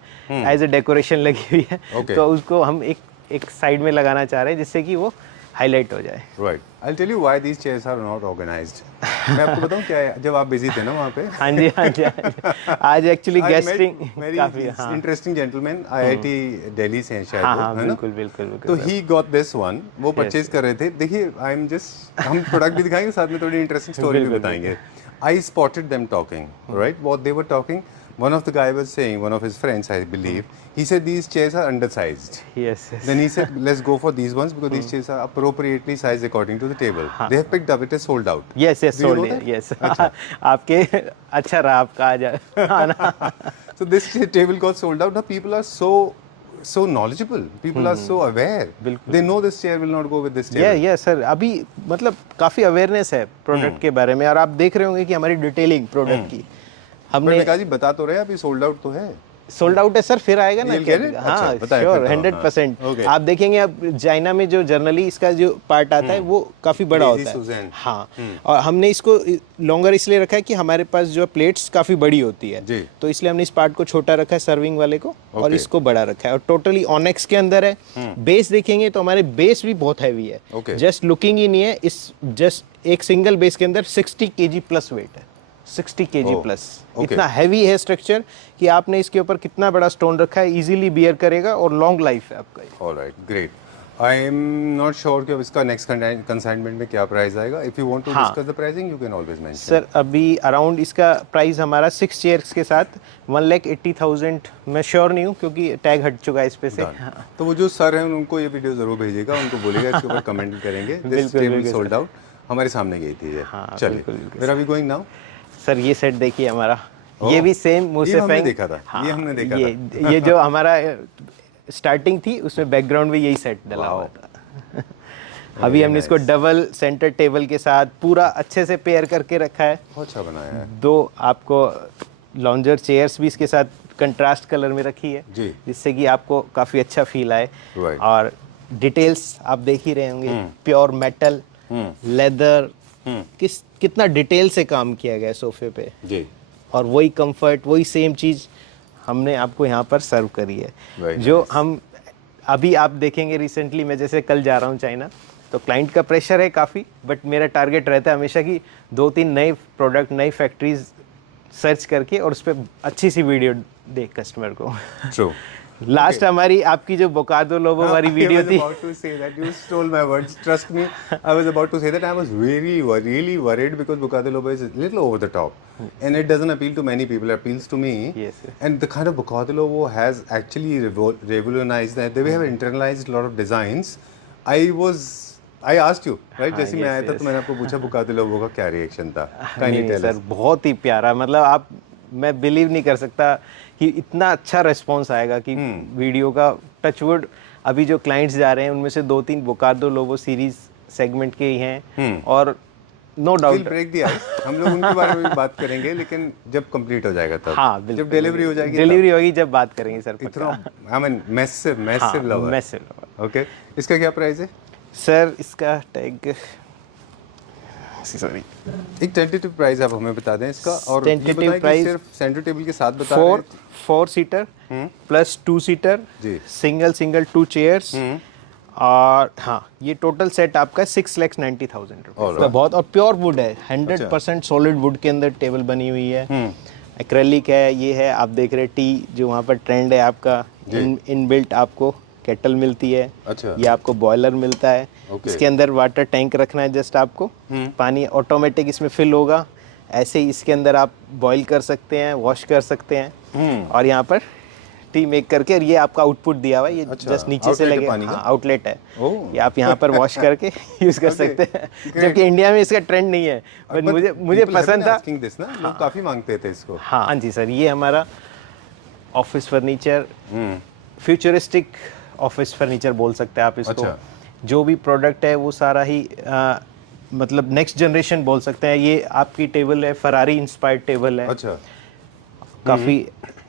एज ए डेकोरेशन लगी हुई है, तो उसको हम एक साइड में लगाना चाह रहे हैं जिससे कि वो हाईलाइट हो जाए। Right. I'll tell you why these chairs are not organized. मैं आपको बताऊं क्या है, जब आप बिजी थे ना वहाँ पे। हाँ जी हाँ जी, आज एक्चुअली गेस्टिंग काफी इंटरेस्टिंग जेंटलमैन IIT दिल्ली से हैं शायद, हाँ, है ना? बिल्कुल। तो he got this one, वो परचेज कर रहे थे। देखिए, हम प्रोडक्ट भी दिखाएंगे, साथ में थोड़ी इंटरेस्टिंग स्टोरी भी बताएंगे। I spotted them talking, right? What they were talking. One of the guy was saying, one of his friends, I believe, he said these chairs are undersized. Yes. Then he said, let's go for these ones because these chairs are appropriately sized according to the table. They have picked up. It is sold out. Yes, sold out. Yes. आपके अच्छा रहा आपका आज आना। So this table got sold out. Now people are so so knowledgeable. People are so aware. They know this chair will not go with this या table. Sir अभी मतलब काफ़ी अवेयरनेस है प्रोडक्ट के बारे में, और आप देख रहे होंगे कि हमारी डिटेलिंग प्रोडक्ट की पर हमने विकास जी बता तो रहे हैं, अभी सोल्ड आउट तो है। सोल्ड आउट है सर, फिर आएगा ना You'll क्या? get it? हाँ अच्छा, बताएं श्योर, फिर तो, 100%। हाँ, okay. आप देखेंगे अब चाइना में जो जर्नली इसका जो पार्ट आता है वो काफ़ी बड़ा Lazy होता है। Susan. हाँ, और हमने इसको लॉन्गर इसलिए रखा है कि हमारे पास जो प्लेट्स काफ़ी बड़ी होती है, जी। तो इसलिए हमने इस पार्ट को छोटा रखा है सर्विंग वाले को, और Okay. इसको बड़ा रखा है, और टोटली ऑनेक्स के अंदर है। बेस देखेंगे तो हमारे बेस भी बहुत हैवी है, Okay. जस्ट लुकिंग ही नहीं है, इस जस्ट एक सिंगल बेस के अंदर 60 kg प्लस वेट है, 60 kg Oh, प्लस। okay. इतना हैवी है स्ट्रक्चर कि आपने इसके ऊपर कितना बड़ा स्टोन रखा है, इजीली बियर करेगा और लॉन्ग लाइफ है आपका। Alright, great. I am not sure कि अब इसका नेक्स्ट कंसाइनमेंट में क्या प्राइस आएगा। इफ यू वांट टू हाँ। Discuss the pricing you can always mention. Sir अभी अराउंड इसका प्राइस हमारा 6 चेयर्स के साथ 1,80,000, मैं श्योर नहीं हूँ क्योंकि टैग हट चुका है इस पे से। हाँ। तो वो जो सर हैं उनको ये वीडियो जरूर भेजिएगा, उनको बोलिएगा इसके ऊपर कमेंट करेंगे। दिस बिल्कुल, टेबल बिल्कुल, सोल्ड आउट, हमारे सामने गई थी ये। हाँ, चलिए, बिल्कुल, बिल्कुल, where are we going now? Sir ये सेट देखिए हमारा, ओह, ये भी सेम ये मुझसे हमने देखा था, हाँ, ये हमने देखा था। ये जो हमारा स्टार्टिंग थी उसमें बैकग्राउंड में यही सेट डला हुआ था। अभी हमने इसको डबल सेंटर टेबल के साथ पूरा अच्छे से पेयर करके रखा है। बहुत अच्छा बनाया है। 2 आपको लॉन्जर चेयर्स भी इसके साथ कंट्रास्ट कलर में रखी है, जी। जिससे कि आपको काफ़ी अच्छा फील आए। Right. और डिटेल्स आप देख ही रहे होंगे, प्योर मेटल, लेदर, कितना डिटेल से काम किया गया है सोफे पे, जी। और वही कंफर्ट, वही सेम चीज़ हमने आपको यहाँ पर सर्व करी है। Very जो nice. हम अभी आप देखेंगे रिसेंटली, मैं जैसे कल जा रहा हूँ चाइना, तो क्लाइंट का प्रेशर है काफ़ी, बट मेरा टारगेट रहता है हमेशा कि 2-3 नए प्रोडक्ट, नई फैक्ट्रीज सर्च करके और उस पर अच्छी सी वीडियो दे कस्टमर को। ट्रू। लास्ट हमारी आपकी जो बोकाडो लोबो हमारी वीडियो थी, I was about to say that. You stole my words. Trust me. I was about to say that. I was really worried because Bocado Lobo is a little over the top, and it doesn't appeal to many people. It appeals to me. Yes, yes. And the kind of Bocado Lobo has actually revolutionized that. They have internalized a lot of designs. I asked you, right? जैसे मैं आया था तो मैंने आपको पूछा Bocado Lobo का क्या रिएक्शन था? नहीं सर, बहुत ही प्यारा, मतलब मैं बिलीव नहीं कर सकता कि इतना अच्छा रिस्पॉन्स आएगा कि वीडियो का। टचवुड अभी जो क्लाइंट्स जा रहे हैं उनमें से 2-3 बोकार्डो लोबो सीरीज सेगमेंट के ही हैं, और नो डाउट ब्रेक दिया हम लोग उनके बारे में भी बात करेंगे, लेकिन जब कंप्लीट हो जाएगा तब। हाँ बिल्कुल, जब डिलीवरी हो जाएगी, डिलीवरी होगी जब बात करेंगे सर। इतना I mean massive lover. Massive lover. Okay, इसका क्या प्राइस है सर? इसका टैग, सॉरी, एक टेंटेटिव प्राइस आप हमें बता दें इसका, और ये टेंटेटिव बताएं कि प्राइस सिर्फ सेंटर टेबल के साथ बता रहे हैं। 4 सीटर प्लस 2 सीटर, जी। सिंगल 2 चेयर्स, और हाँ ये टोटल सेट आपका 6,90,000 रुपये। बहुत, और प्योर वुड है, 100% सॉलिड वुड के अंदर टेबल बनी हुई है। एक्रेलिक है, ये है आप देख रहे टी जो वहाँ पर ट्रेंड है आपका, इनबिल्ट आपको केटल मिलती है। अच्छा। ये आपको बॉयलर मिलता है। Okay. इसके अंदर वाटर टैंक रखना है, जस्ट आपको पानी ऑटोमेटिक इसमें फिल होगा। ऐसे ही इसके अंदर आप बॉईल कर सकते हैं, वॉश कर सकते हैं, और यहाँ पर टी मेक करके, और ये आपका आउटपुट दिया हुआ है, ये अच्छा, जस्ट नीचे से लगे, हाँ आउटलेट है। ओह। ये आप यहाँ पर वॉश करके यूज कर सकते हैं, जबकि इंडिया में इसका ट्रेंड नहीं है, बट मुझे पसंद था। लोग काफी मांगते थे इसको। हाँ जी सर, ये हमारा office furniture, futuristic office furniture बोल सकते हैं आप इसको। अच्छा। जो भी प्रोडक्ट है वो सारा ही मतलब नेक्स्ट जनरेशन बोल सकते हैं। ये आपकी टेबल है, फरारी इंस्पायर्ड टेबल है। अच्छा। काफ़ी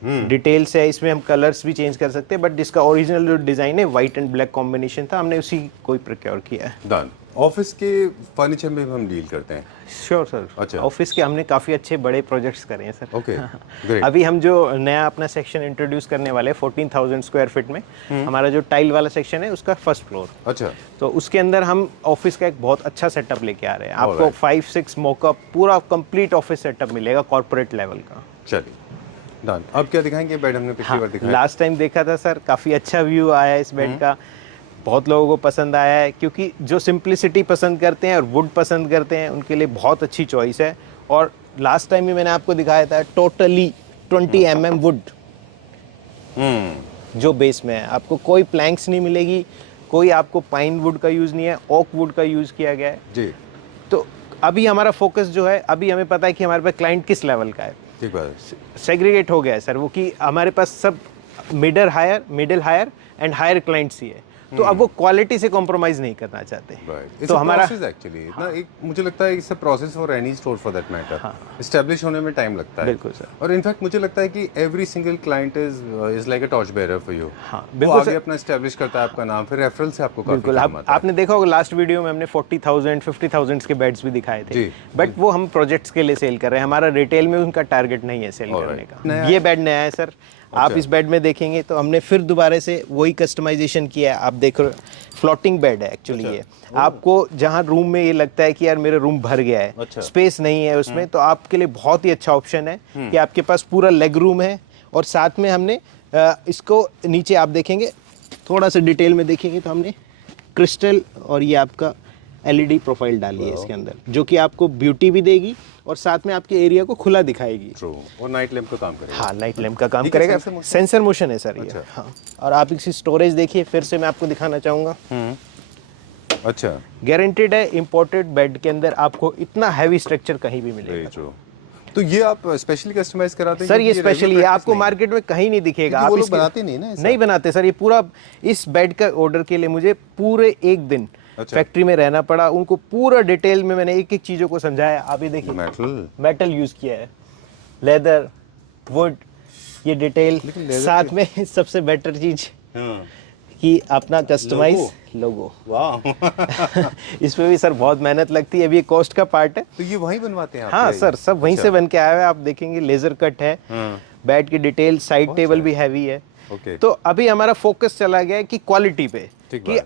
डिटेल्स है इसमें, हम कलर्स भी चेंज कर सकते हैं, बट जिसका ओरिजिनल जो डिज़ाइन है वाइट एंड ब्लैक कॉम्बिनेशन था, हमने उसी को ही प्रोक्योर किया है। डन। ऑफिस के फर्नीचर में भी हम डील करते हैं। Sure sir. अच्छा। ऑफिस के हमने काफ़ी अच्छे बड़े प्रोजेक्ट्स करे हैं सर। Okay, great. अभी हम जो नया अपना सेक्शन इंट्रोड्यूस करने वाले हैं 14,000 स्क्वायर फीट में, हमारा जो टाइल वाला सेक्शन है उसका फर्स्ट फ्लोर। अच्छा। तो उसके अंदर हम ऑफिस का एक बहुत अच्छा सेटअप लेके आ रहे हैं। आपको 5-6 मॉकअप पूरा कंप्लीट ऑफिस सेटअप मिलेगा कॉर्पोरेट लेवल का। चलिए, डन। अब क्या दिखाएंगे? बेड हमने पिछली बार दिखाया, लास्ट टाइम देखा था सर, काफ़ी अच्छा व्यू आया है इस बेड का, बहुत लोगों को पसंद आया है, क्योंकि जो सिंप्लिसिटी पसंद करते हैं और वुड पसंद करते हैं उनके लिए बहुत अच्छी चॉइस है। और लास्ट टाइम भी मैंने आपको दिखाया था टोटली 20 mm वुड जो बेस में है। आपको कोई प्लैंक्स नहीं मिलेगी, कोई आपको पाइन वुड का यूज़ नहीं है, ओक वुड का यूज़ किया गया है जी। तो अभी हमारा फोकस जो है, अभी हमें पता है कि हमारे पास क्लाइंट किस लेवल का है, ठीक बात है। सेग्रीगेट हो गया है सर वो, कि हमारे पास सब middle higher and higher clients ही है। तो अब वो क्वालिटी से कॉम्प्रोमाइज नहीं करना चाहते। तो हमारा एक्चुअली इतना एक मुझे लगता है it's a process for any store for that matter, establish होने में टाइम लगता है। बिल्कुल सर। और इनफैक्ट मुझे लगता है कि every single client is like a torch bearer for you. हाँ, बिल्कुल आगे अपना एस्टैब्लिश करता है आपका नाम, फिर रेफरल से आपको काफी काम आता है। आपने देखा होगा लास्ट वीडियो में हमने 40,000 50,000 के बेड्स भी दिखाए थे, बट वो हम प्रोजेक्ट्स के लिए सेल कर रहे हैं। हमारा रिटेल में उनका टारगेट नहीं है सेल करने का। ये बेड नया है सर। आप इस बेड में देखेंगे तो हमने फिर दोबारा से वही कस्टमाइजेशन किया है। आप देखो फ्लोटिंग बेड है एक्चुअली ये। आपको जहाँ रूम में ये लगता है कि यार मेरा रूम भर गया है, स्पेस नहीं है उसमें, तो आपके लिए बहुत ही अच्छा ऑप्शन है कि आपके पास पूरा लेग रूम है। और साथ में हमने इसको नीचे आप देखेंगे, थोड़ा सा डिटेल में देखेंगे तो हमने क्रिस्टल और ये आपका LED प्रोफाइल डाली है इसके अंदर, जो कि आपको ब्यूटी भी देगी और साथ में आपके एरिया को खुला दिखाएगी। और नाइट लैंप का काम करेगा। हाँ, नाइट लैंप का काम करेगा। सेंसर मोशन है सर ये। हाँ, और आप इसकी स्टोरेज देखिए, फिर से मैं आपको दिखाना चाहूँगा। अच्छा, गारंटेड है। इंपोर्टेड बेड के अंदर आपको इतना हैवी स्ट्रक्चर कहीं भी मिलेगा। तो ये आप स्पेशली कस्टमाइज कराते हैं सर? ये स्पेशली है, आपको मार्केट में कहीं नहीं दिखेगा। आप लोग बनाते नहीं ना? नहीं बनाते सर। ये पूरा इस बेड का ऑर्डर के लिए मुझे पूरे एक दिन फैक्ट्री में रहना पड़ा। उनको पूरा डिटेल में मैंने एक एक चीजों को समझाया। आप ये देखिए, मेटल यूज किया है, लेदर, वुड, ये डिटेल। साथ में सबसे बेटर चीज कि अपना कस्टमाइज लोगो। वाह इसमें भी सर बहुत मेहनत लगती है। अभी ये कॉस्ट का पार्ट है। तो ये वहीं बनवाते हैं? हाँ सर, सब वहीं से बन के आया है। आप देखेंगे लेजर कट है, बेड की डिटेल, साइड टेबल भी हैवी है। तो अभी हमारा फोकस चला गया है कि क्वालिटी पे, कि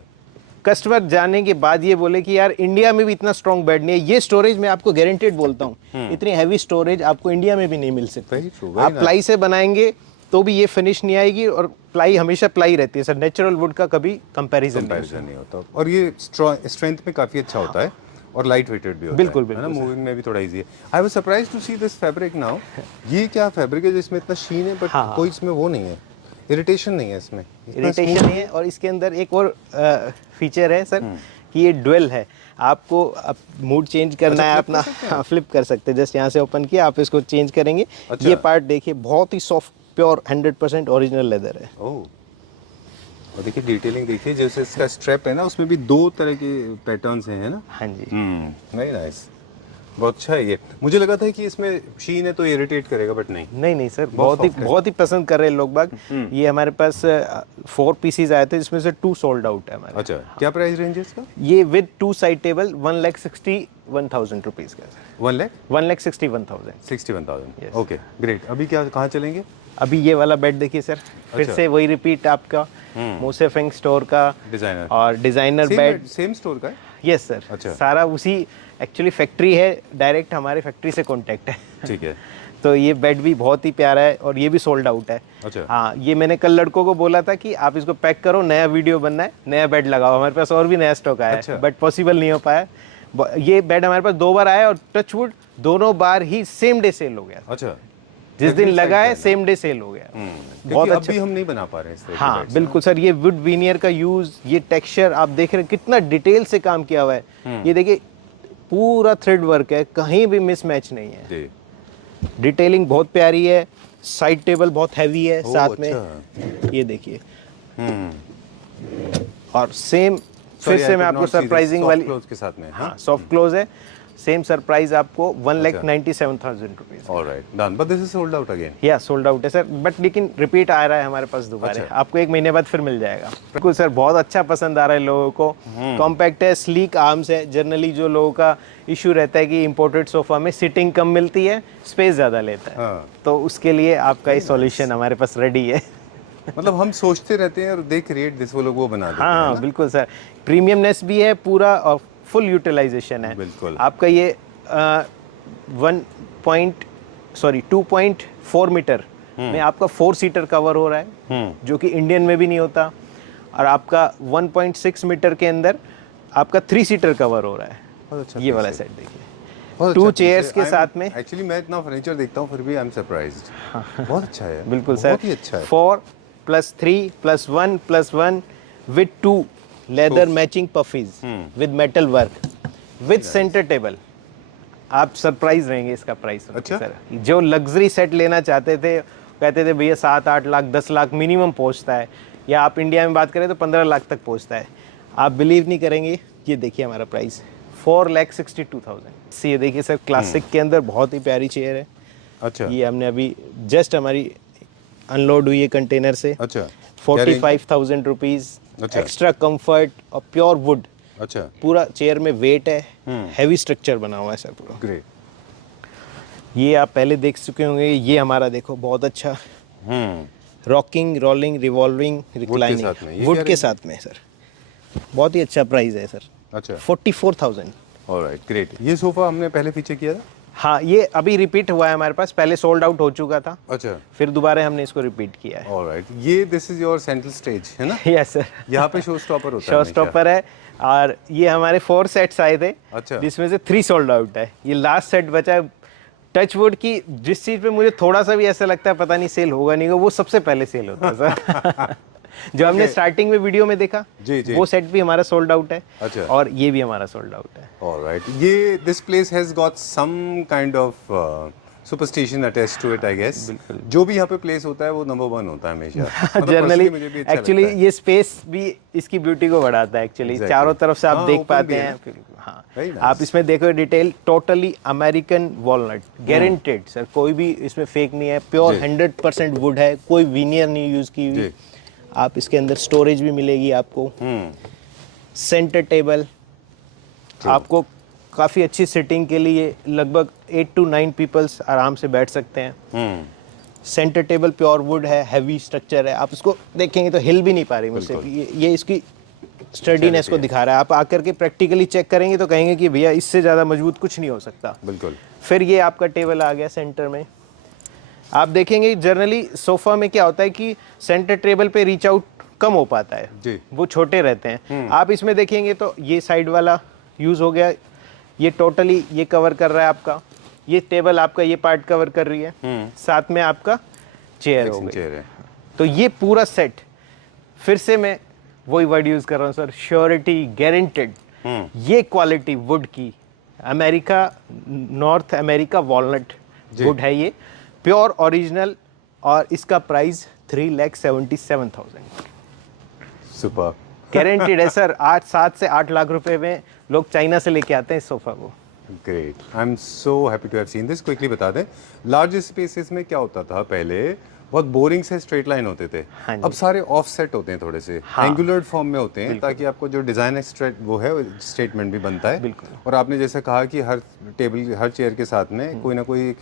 कस्टमर जाने के बाद ये बोले कि यार इंडिया में भी इतना स्ट्रॉन्ग बेड नहीं है। ये स्टोरेज मैं आपको गारंटेड बोलता हूँ, इतनी हैवी स्टोरेज आपको इंडिया में भी नहीं मिल सकती। आप प्लाई से बनाएंगे तो भी ये फिनिश नहीं आएगी, और प्लाई हमेशा प्लाई रहती है सर। नेचुरल वुड का कभी कंपैरिजन नहीं होता। और ये स्ट्रेंथ में काफी अच्छा होता है और लाइट वेटेड भी होता बिल्कुल, है ना, मूविंग में भी थोड़ा इजी है। I was surprised to see this fabric now. ये क्या फैब्रिक है जिसमें इतना शीन है, बट कोई इसमें वो नहीं है, इरिटेशन नहीं है इसमें। इरिटेशन नहीं है। और इसके अंदर एक और फीचर है सर कि ये डुअल है। आपको मूड चेंज करना है अपना, फ्लिप कर सकते हैं। जस्ट यहाँ से ओपन किया, आप इसको चेंज करेंगे। ये पार्ट देखिए, बहुत ही सॉफ्ट, प्योर 100% ओरिजिनल लेदर है। और देखिए डिटेलिंग देखिए, जैसे इसका स्ट्रैप है ना, उसमें भी 2 तरह के पैटर्न्स हैं, है ना? हाँ जी। वेरी नाइस, बहुत अच्छा है ये। मुझे लगा था कि इसमें शीन है तो इरिटेट करेगा, बट नहीं सर, बहुत ही पसंद कर रहे हैं लोग बाग। ये हमारे पास 4 पीसीज आए थे, जिसमें से 2 सोल्ड आउट है हमारे। अच्छा, क्या प्राइस रेंज है इसका? ये विद 2 साइड टेबल 1,61,000 रुपीज का। 1,61,000। Okay, great. अभी क्या, कहाँ चलेंगे? अभी ये वाला बेड देखिए सर, फिर से वही रिपीट आपका मोसेफेंग स्टोर का डिजाइनर, और डिजाइनर बेड सेम स्टोर का है। Yes sir. अच्छा। सारा उसी एक्चुअली फैक्ट्री है, डायरेक्ट हमारे फैक्ट्री से कांटेक्ट है। ठीक है। तो ये बेड भी बहुत ही प्यारा है और ये भी सोल्ड आउट है। अच्छा। हाँ, ये मैंने कल लड़कों को बोला था कि आप इसको पैक करो, नया वीडियो बनना है, नया बेड लगाओ। हमारे पास और भी नया स्टॉक आया है, बट पॉसिबल नहीं हो पाया। ये बेड हमारे पास 2 बार आया और टचवुड दोनों बार ही सेम डे सेल हो गया। अच्छा, जिस दिन लगा है सेम डे सेल हो गया। बहुत अच्छा। अभी हम नहीं बना पा रहे हैं। हाँ बिल्कुल सर, ये वुड वीनियर का यूज, ये टेक्सचर आप देख रहे हैं कितना डिटेल से काम किया हुआ है। ये देखिए पूरा थ्रेड वर्क है, कहीं भी मिसमैच नहीं है। डिटेलिंग बहुत प्यारी है, साइड टेबल बहुत हैवी है साथ में। ये देखिए, और सेम फिर से मैं आपको सरप्राइजिंग वाली के साथ में, हाँ सॉफ्ट क्लोज है। सेम सरप्राइज आपको 1,97,000 rupees. Alright, done. But this is sold out again. या सोल्ड आउट है सर, बट लेकिन रिपीट आ रहा है हमारे पास दोबारा। आपको 1 महीने बाद फिर मिल जाएगा। बिल्कुल सर, बहुत अच्छा पसंद आ रहा है लोगों को। कॉम्पैक्ट है, स्लीक आर्म्स है। जनरली जो लोगों का इशू रहता है कि इंपोर्टेड सोफा में सीटिंग कम मिलती है, स्पेस ज्यादा लेता है, तो उसके लिए आपका ये सॉल्यूशन हमारे पास रेडी है। मतलब हम सोचते रहते हैं और दे क्रिएट दिस, वो लोग वो बना देते हैं। हाँ बिल्कुल सर, प्रीमियमनेस भी है पूरा और फुल यूटिलाइजेशन है। बिल्कुल। आपका ये 2.4 मीटर में आपका 4 सीटर कवर हो रहा है, जो कि इंडियन में भी नहीं होता। और आपका 1.6 मीटर के अंदर आपका 3 सीटर कवर हो रहा है। अच्छा, ये वाला सेट देखिए, 2 चेयर्स के साथ में। एक्चुअली मैं इतना फर्नीचर देखता हूँ फिर भी आई एम सरप्राइज्ड। बहुत अच्छा है। बिल्कुल सर, बहुत ही अच्छा है। 4 + 3 + 1 + 1 with 2 leather matching puffies with metal work with centre table. आप सरप्राइज रहेंगे इसका प्राइस। अच्छा? सर जो लग्जरी सेट लेना चाहते थे कहते थे भैया 7-8 लाख 10 लाख मिनिमम पहुंचता है, या आप इंडिया में बात करें तो 15 लाख तक पहुंचता है। आप बिलीव नहीं करेंगे, ये देखिए हमारा प्राइस 4,62,000। ये देखिए सर, क्लासिक के अंदर बहुत ही प्यारी चेयर है। अच्छा, ये हमने अभी जस्ट हमारी अनलोड हुई है कंटेनर से। अच्छा, 45,000 रुपीज़, अच्छा। एक्स्ट्रा कंफर्ट और प्योर वुड। अच्छा, पूरा चेयर में वेट है, हैवी स्ट्रक्चर बना हुआ है सर पूरा। ग्रेट। ये आप पहले देख चुके होंगे, ये हमारा देखो बहुत अच्छा rocking, rolling, revolving, reclining, would के साथ में सर। बहुत ही अच्छा प्राइस है सर। अच्छा, 44,000। Alright, great. ये सोफा हमने पहले फीचर किया था। हाँ, ये अभी रिपीट हुआ है हमारे पास, पहले सोल्ड आउट हो चुका था, अच्छा, फिर दोबारा हमने इसको रिपीट किया है। ऑलराइट। ये this is your central stage है ना? यस सर, यहाँ पे शो स्टॉपर होता है। शो स्टॉपर है। और ये हमारे 4 सेट्स आए थे, अच्छा, जिसमें से 3 सोल्ड आउट है। ये लास्ट सेट बचा है। टच वुड की जिस चीज़ पे मुझे थोड़ा सा भी ऐसा लगता है पता नहीं सेल होगा नहीं होगा, वो सबसे पहले सेल होता है सर। जो हमने स्टार्टिंग में वीडियो में देखा, जी, जी, वो सेट भी हमारा सोल्ड आउट है। अच्छा, और ये भी हमारा सोल्ड आउट है। ऑलराइट। ये this place has got some kind of superstition attached to it, I guess. जो भी यहाँ पे प्लेस होता है वो नंबर 1 होता है हमेशा। जनरली एक्चुअली ये स्पेस भी इसकी ब्यूटी को बढ़ाता है एक्चुअली। चारों तरफ से आप देख पाते हैं। हाँ, आप इसमें देखो detail, totally American walnut, guaranteed sir, कोई भी इसमें फेक नहीं है, प्योर 100% वुड है, कोई विनियर नहीं यूज की हुई। आप इसके अंदर स्टोरेज भी मिलेगी आपको, सेंटर टेबल आपको काफ़ी अच्छी सिटिंग के लिए, लगभग 8 to 9 पीपल्स आराम से बैठ सकते हैं। सेंटर टेबल प्योर वुड है, हैवी स्ट्रक्चर है, आप इसको देखेंगे तो हिल भी नहीं पा रही मुझसे। ये इसकी स्टडीनेस को दिखा रहा है। आप आकर के प्रैक्टिकली चेक करेंगे तो कहेंगे कि भैया इससे ज़्यादा मजबूत कुछ नहीं हो सकता। बिल्कुल। फिर ये आपका टेबल आ गया सेंटर में। आप देखेंगे जनरली सोफ़ा में क्या होता है कि सेंटर टेबल पे रीच आउट कम हो पाता है जी, वो छोटे रहते हैं। आप इसमें देखेंगे तो ये साइड वाला यूज़ हो गया, ये टोटली ये कवर कर रहा है आपका, ये टेबल आपका ये पार्ट कवर कर रही है, साथ में आपका चेयर हो गई। चेयर है। तो ये पूरा सेट, फिर से मैं वही वर्ड यूज़ कर रहा हूँ सर, श्योरिटी, गारंटेड। ये क्वालिटी वुड की, America, north America walnut would है ये, प्योर ओरिजिनल। और इसका प्राइस 3,77,000 सुपर, गारंटेड है सर। 7 से 8 लाख रुपए में लोग चाइना से लेके आते हैं इस सोफा को। Great, I am so happy to have seen this. Quickly बता दें, लार्ज स्पेसेस में क्या होता था पहले, बहुत बोरिंग से स्ट्रेट लाइन होते थे। हाँ, अब सारे ऑफसेट होते हैं, थोड़े से एंगुलर फॉर्म में होते हैं, ताकि आपको जो डिजाइन वो है स्टेटमेंट भी बनता है। बिल्कुल। और आपने जैसा कहा कि हर टेबल, हर चेयर के साथ में कोई ना कोई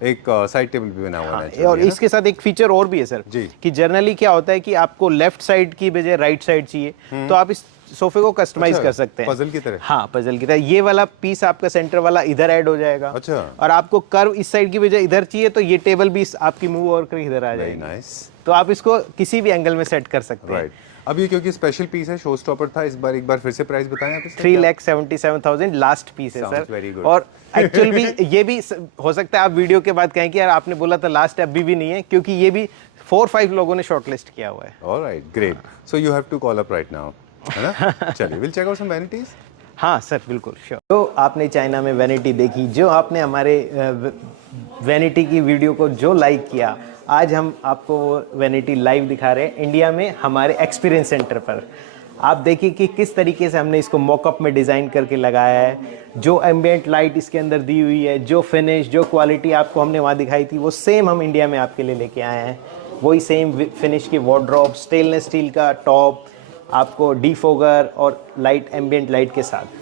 एक साइड टेबल भी बना हुआ है। और इसके साथ एक फीचर और भी है सर जी, कि जनरली क्या होता है कि आपको लेफ्ट साइड की बजाय राइट साइड चाहिए, तो आप इस सोफे को कस्टमाइज कर सकते हैं पजल की तरह। हाँ, पजल की तरह। ये वाला पीस आपका सेंटर वाला इधर ऐड हो जाएगा। अच्छा। और आपको कर्व इस साइड की बजाय इधर चाहिए, तो ये टेबल भी आपकी मूव और कर इधर आ जाएगी। नाइस। तो आप इसको किसी भी एंगल में सेट कर सकते हैं। राइट। अब ये क्योंकि स्पेशल पीस है, शो स्टॉपर था, एक बार फिर से प्राइस बताएं आप इसका। 3,77,000 लास्ट पीस है सर। और एक्चुअल भी ये भी हो सकता है आप वीडियो के बाद कहें कि यार आपने बोला था लास्ट, अभी भी नहीं है, क्योंकि ये भी 4-5 लोगों ने शॉर्टलिस्ट किया हुआ है। Alright, great. So you have to call up right now, है ना? चलिए, will check out some vanities. हाँ सर, बिल्कुल श्योर। तो आपने चाइना में वैनिटी देखी, जो आपने हमारे वैनिटी की वीडियो को जो लाइक किया, आज हम आपको वो वैनिटी लाइव दिखा रहे हैं इंडिया में हमारे एक्सपीरियंस सेंटर पर। आप देखिए कि किस तरीके से हमने इसको मॉकअप में डिज़ाइन करके लगाया है, जो एम्बिएंट लाइट इसके अंदर दी हुई है, जो फिनिश, जो क्वालिटी आपको हमने वहाँ दिखाई थी, वो सेम हम इंडिया में आपके लिए लेके आए हैं। वही सेम फिनिश की वार्डरोब, स्टेनलेस स्टील का टॉप, आपको डिफोगर और लाइट, एम्बिएंट लाइट के साथ।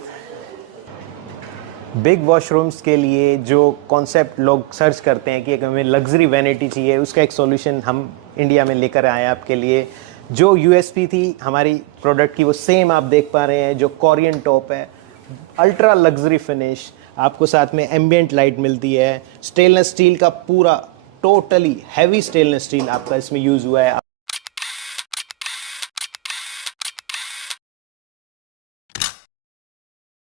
बिग वॉशरूम्स के लिए जो कॉन्सेप्ट लोग सर्च करते हैं कि एक हमें लग्जरी वैनिटी चाहिए, उसका एक सॉल्यूशन हम इंडिया में लेकर आए हैं आपके लिए। जो यूएसपी थी हमारी प्रोडक्ट की, वो सेम आप देख पा रहे हैं। जो कोरियन टॉप है, अल्ट्रा लग्जरी फिनिश, आपको साथ में एम्बिएंट लाइट मिलती है, स्टेनलेस स्टील का पूरा टोटली हैवी स्टेनलेस स्टील आपका इसमें यूज़ हुआ है।